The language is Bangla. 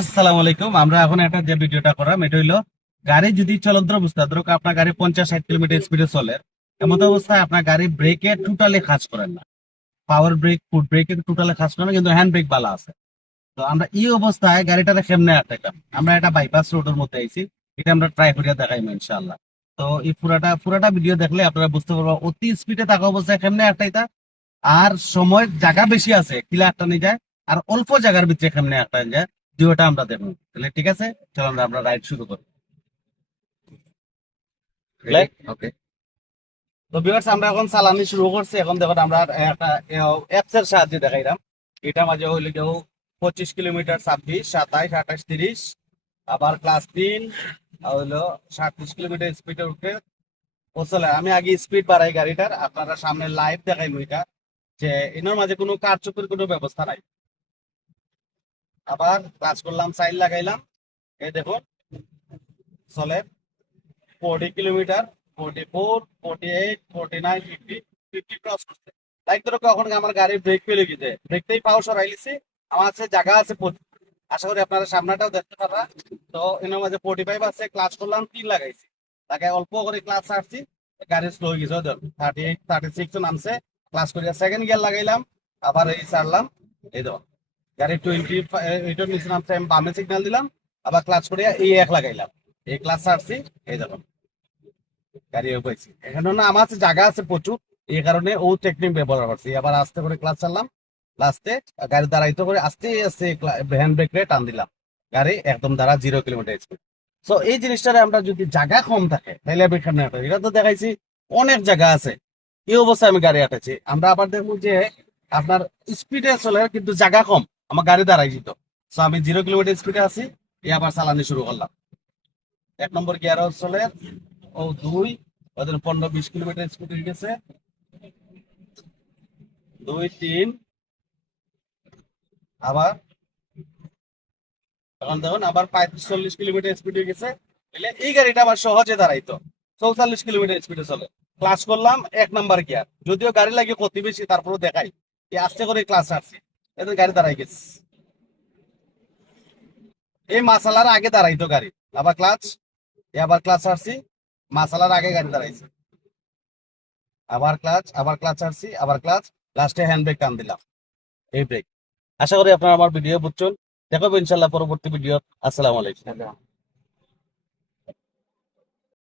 আসসালামু আলাইকুম। আমরা এখন একটা যে ভিডিওটা করাম এটা হইল গাড়ি যদি চলন্ত অবস্থা, ধরো আপনার গাড়ি পঞ্চাশ ষাট কিলোমিটার স্পিডে চলে এমন অবস্থায় আপনার গাড়ি ব্রেকে টোটালি কাজ করেন না। পাওয়ার ব্রেক ফুট ব্রেকে টোটালি কাজ করে না, কিন্তু হ্যান্ড ব্রেক ভালো আছে। তো আমরা এই অবস্থায় গাড়িটারে কেমনে আটকাইলাম আমরা একটা বাইপাস রোডের মধ্যে আইছি, এটা আমরা ট্রাই করিয়া দেখাইবো ইনশাল্লাহ তো এই পুরাটা পুরাটা ভিডিও দেখলে আপনারা বুঝতে পারব অতি স্পিডে থাকা অবস্থায় কেমনে আটকাইতা আর সময় জায়গা বেশি আছে, কিলা আটকানি যায়, আর অল্প জায়গার ভিতরে কেমনে আটকান যায়। দুটোটা আমরা দেখব তাহলে ঠিক আছে? চলো আমরা আমরা রাইড শুরু করি। Like? ওকে তো ভিউয়ার্স আমরা এখন চালানি শুরু করছি। এখন দেখুন আমরা একটা অ্যাপস এর সাহায্যে দেখাইলাম। এটা মাঝে হইলে কেউ পঁচিশ কিলোমিটার ছাব্বিশ সাতাইশ আঠাশ তিরিশ। আবার ক্লাস তিন আর হইল সাতত্রিশ কিলোমিটার স্পিডে উঠে ও আমি আগে স্পিড বাড়াই গাড়িটার। আপনারা সামনে লাইভ দেখাইবো এটা। যে এনার মাঝে কোনো কার্যকরী কোনো ব্যবস্থা নাই। আবার ক্লাস করলাম সাইড লাগাইলাম। এই দেখুন চলে forty kilometre forty four forty eight forty nine fifty fifty cross করছে। লাইক ধরো কখন আমার গাড়ি ব্রেক ফেলে গেছে। ব্রেকতেই পাও সরাইলিছি আমার আছে জায়গা আছে আশা করি আপনারা সামনাটাও দেখতে পারবা তো এর মাঝে ফোর্টি ফাইভ আছে ক্লাস করলাম, তিন লাগাইছি। তাকে অল্প করে ক্লাস ছাড়ছি। গাড়ি স্লো হয়ে গেছে থার্টি এইট থার্টি সিক্স নামছে। ক্লাস করিয়া সেকেন্ড গিয়ার লাগাইলাম। আবার এই ছাড়লাম। এই দেখো গাড়ি এইটার নিচে আমি দিলাম, আবার এই এক লাগাইলাম। এই ছাড়ছি না, আমার আছে প্রচুর, এই কারণে ও টেকনিক ব্যবহার করছি। আবার আস্তে করে গাড়ি টান দিলাম। গাড়ি একদম দাঁড়া জিরো কিলোমিটার সো এই জিনিসটারে আমরা যদি জায়গা কম থাকে এটা তো দেখাইছি, অনেক জায়গা আছে। এই অবস্থায় আমি গাড়ি আটাইছি। আমরা আবার দেখব যে আপনার স্পিডে চলে, কিন্তু জায়গা কম। আমার গাড়ি দাঁড়াই যেত। সো আমি জিরো কিলোমিটার স্পিডে আছি, এই আবার চালানি শুরু করলাম। এক নম্বর গিয়ার চলে, ও দুই, ওদের পনেরো বিশ কিলোমিটার স্পিড গেছে। দুই, তিন, আবার, এখন দেখুন, আবার পঁয়ত্রিশ চল্লিশ কিলোমিটার স্পিড গেছে। তাহলে এই গাড়িটা আবার সহজে দাঁড়াইতো। চৌচল্লিশ কিলোমিটার স্পিডে চলে। ক্লাস করলাম, এক নাম্বার গিয়ার যদিও গাড়ি লাগে ক্ষতি বেশি দেখাই। আস্তে করে ক্লাস আসছে। এদের গাড়ি দাঁড়াই গেছে। এই মাসালার আগে দাঁড়াইতো গাড়ি। আবার ক্লাচ আবার ক্লাচ আসছি মাসালার আগে গাড়ি দাঁড়াইছে। আবার ক্লাচ আবার ক্লাচ ছাড়ছি, আবার ক্লাচ লাস্টে হ্যান্ড ব্রেক টান দিলাম। এই ব্রেক আশা করি আপনারা আমার ভিডিও বুঝছেন। দেখো ইনশাল্লাহ পরবর্তী ভিডিও আসসালামু আলাইকুম।